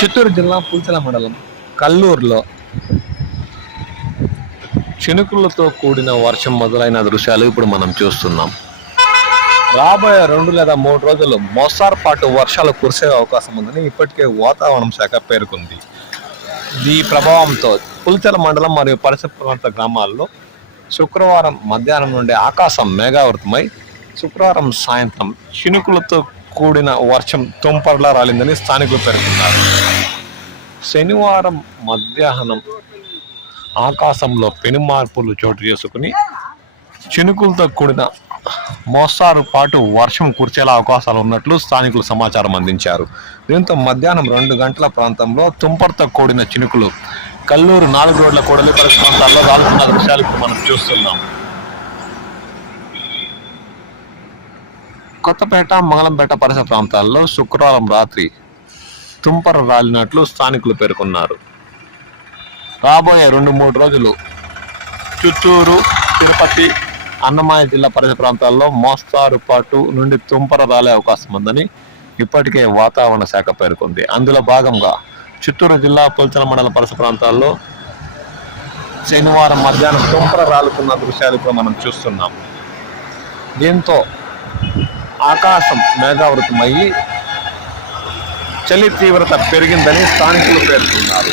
చిత్తూరు జిల్లా పుల్చల మండలం కల్లూరులో చినుకులతో కూడిన వర్షం మొదలైన దృశ్యాలు ఇప్పుడు మనం చూస్తున్నాం. రాబోయే 2 లేదా 3 రోజులు మోస్తారు పాటు వర్షాలు కురిసే అవకాశం ఉందని ఇప్పటికే వాతావరణ శాఖ పేర్కొంది. ఈ ప్రభావంతో పుల్చల మండలం మరియు పరిసర ప్రాంత గ్రామాల్లో శుక్రవారం మధ్యాహ్నం నుండి ఆకాశం మేఘావృతమై శుక్రవారం సాయంత్రం చినుకులతో కూడిన వర్షం తుంపర్లా రాలిందని స్థానికులు పేర్కొన్నారు. శనివారం మధ్యాహ్నం ఆకాశంలో పెను మార్పులు చోటు చేసుకుని చినుకులతో కూడిన మోస్తారు పాటు వర్షం కురిసేలా అవకాశాలు ఉన్నట్లు స్థానికులు సమాచారం అందించారు. దీంతో మధ్యాహ్నం 2 గంటల ప్రాంతంలో తుంపర్తో కూడిన చినుకులు కల్లూరు 4 రోడ్ల కూడలి పరిసర ప్రాంతాల్లో రాలుతున్న దృశ్యాలు ఇప్పుడు మనం చూస్తున్నాం. కొత్తపేట, మంగళంపేట పరిసర ప్రాంతాల్లో శుక్రవారం రాత్రి తుంపర రాలినట్లు స్థానికులు పేర్కొన్నారు. రాబోయే 2-3 రోజులు చిత్తూరు, తిరుపతి, అన్నమయ్య జిల్లా పరిసర ప్రాంతాల్లో మోస్తారు పాటు నుండి తుంపర రాలే అవకాశం ఉందని ఇప్పటికే వాతావరణ శాఖ పేర్కొంది. అందులో భాగంగా చిత్తూరు జిల్లా పుల్చల మండల పరిసర ప్రాంతాల్లో శనివారం మధ్యాహ్నం తుంపర రాలుతున్న దృశ్యాలు ఇప్పుడు మనం చూస్తున్నాం. దీంతో ఆకాశం మేఘావృతమయ్యి చలి తీవ్రత పెరిగిందని స్థానికులు పేర్కొన్నారు.